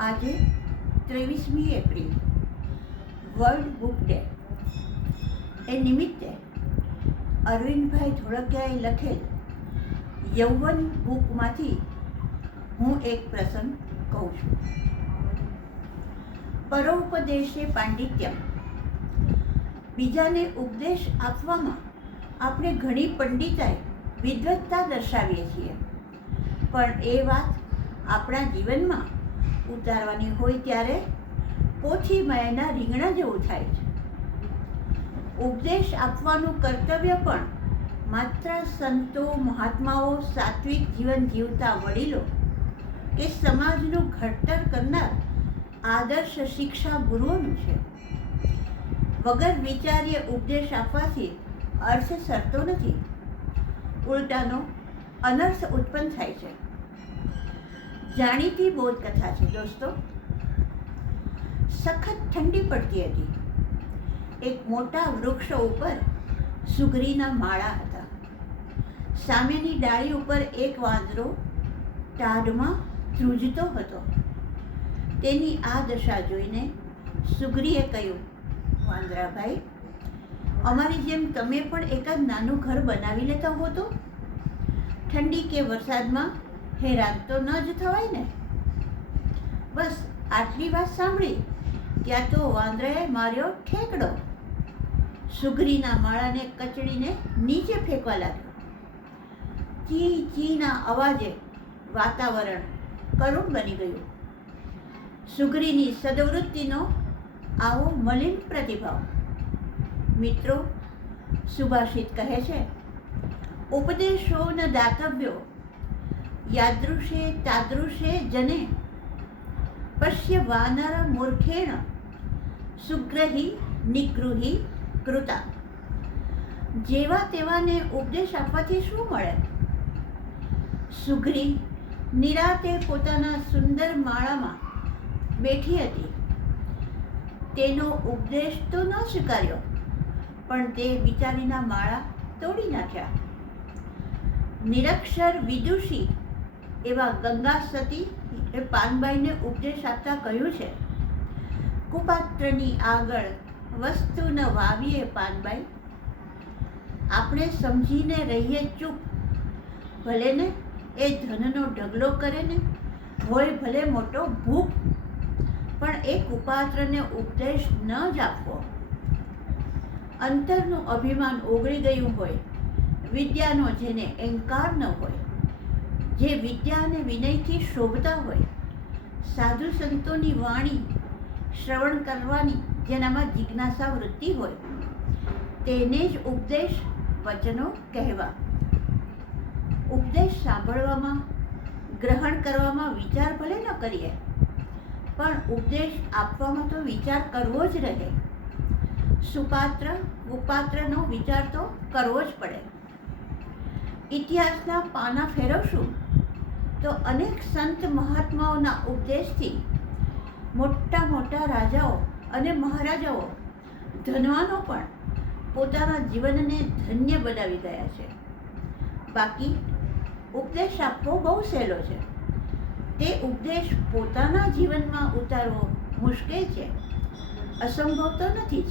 આજે 23મી April world book day એ નિમિત્તે અરવિંદભાઈ ધોળકિયાએ લખેલ યૌવન બુકમાંથી હું એક પ્રસંગ કહું છું. પરોપદેશે પાંડિત્યમ. બીજાને ઉપદેશ આપવામાં આપણે ઘણી પંડિતાઈ વિદ્વત્તા દર્શાવીએ છીએ, પણ એ વાત આપણા જીવનમાં ઉતારવાની હોય ત્યારે પોથી માયાના રીંગણા જેવું થાય છે. ઉપદેશ આપવાનું કર્તવ્ય પણ માત્ર સંતો, મહાત્માઓ, સાત્વિક જીવન જીવતા વડીલો કે સમાજનું ઘડતર કરનાર આદર્શ શિક્ષા ગુરુઓનું છે. વગર વિચાર્યે ઉપદેશ આપવાથી અર્થ સરતો નથી, ઉલટાનો અનર્થ ઉત્પન્ન થાય છે. જાણીતી બોધકથા છે દોસ્તો. સખત ઠંડી પડતી હતી. એક મોટા વૃક્ષ ઉપર સુગરીના માળા હતા. સામેની ડાળી ઉપર એક વાંદરો ટાઢમાં ધ્રુજતો હતો. તેની આ દશા જોઈને સુગરીએ કહ્યું, વાંદરાભાઈ, અમારી જેમ તમે પણ એકાદ નાનું ઘર બનાવી લેતા હો તો ઠંડી કે વરસાદમાં હેરાન તો ન જ થવાય ને. બસ આટલી વાત સાંભળી ત્યાં તો વાંદરાએ માર્યો ઠેકડો. સુગરીના માળાને કચડીને નીચે ફેંકવા લાગ્યો. ચી ચીના અવાજે વાતાવરણ કરુણ બની ગયું. સુગરીની સદવૃત્તિનો આવો મલિન પ્રતિભાવ. મિત્રો, સુભાષિત કહે છે, ઉપદેશો ન દાતવ્યો યાદૃશે તાદૃશે જને પશ્ય વાનર મૂર્ખેણ સુગ્રહી નિગૃહી કૃતા. જેવા તેવાને ઉપદેશ આપવાથી શું મળે? સુગ્રી નિરાતે પોતાના સુંદર માળામાં બેઠી હતી. તેનો ઉપદેશ તો ન સ્વીકાર્યો, પણ તે બિચારીના માળા તોડી નાખ્યા. નિરક્ષર વિદુષી એવા ગંગા સતી એ પાનબાઈને ઉપદેશ આપતા કહ્યું છે, કુપાત્રની આગળ વસ્તુ ન વાવીએ પાનબાઈ. આપણે સમજીને રહીએ ચૂપ. ભલે ને એ ધનનો ઢગલો કરે ને હોય ભલે મોટો ભૂપ, પણ એ કુપાત્રને ઉપદેશ ન જ આપવો. અંતરનું અભિમાન ઓગળી ગયું હોય, વિદ્યાનો જેને અહંકાર ન હોય, જે વિદ્યા અને વિનયથી શોભતા હોય, સાધુ સંતોની વાણી શ્રવણ કરવાની જેનામાં જિજ્ઞાસા વૃત્તિ હોય, તેને જ ઉપદેશ વચનો કહેવા. ઉપદેશ સાંભળવામાં, ગ્રહણ કરવામાં વિચાર ભલે ન કરીએ, પણ ઉપદેશ આપવામાં તો વિચાર કરવો જ રહે. સુપાત્ર કુપાત્રનો વિચાર તો કરવો જ પડે. ઇતિહાસના પાના ફેરવશું તો અનેક સંત મહાત્માઓના ઉપદેશથી મોટા મોટા રાજાઓ અને મહારાજાઓ, ધનવાનો પણ પોતાના જીવનને ધન્ય બનાવી ગયા છે. બાકી ઉપદેશ આપવો બહુ સહેલો છે. તે ઉપદેશ પોતાના જીવનમાં ઉતારવો મુશ્કેલ છે, અસંભવ તો નથી જ.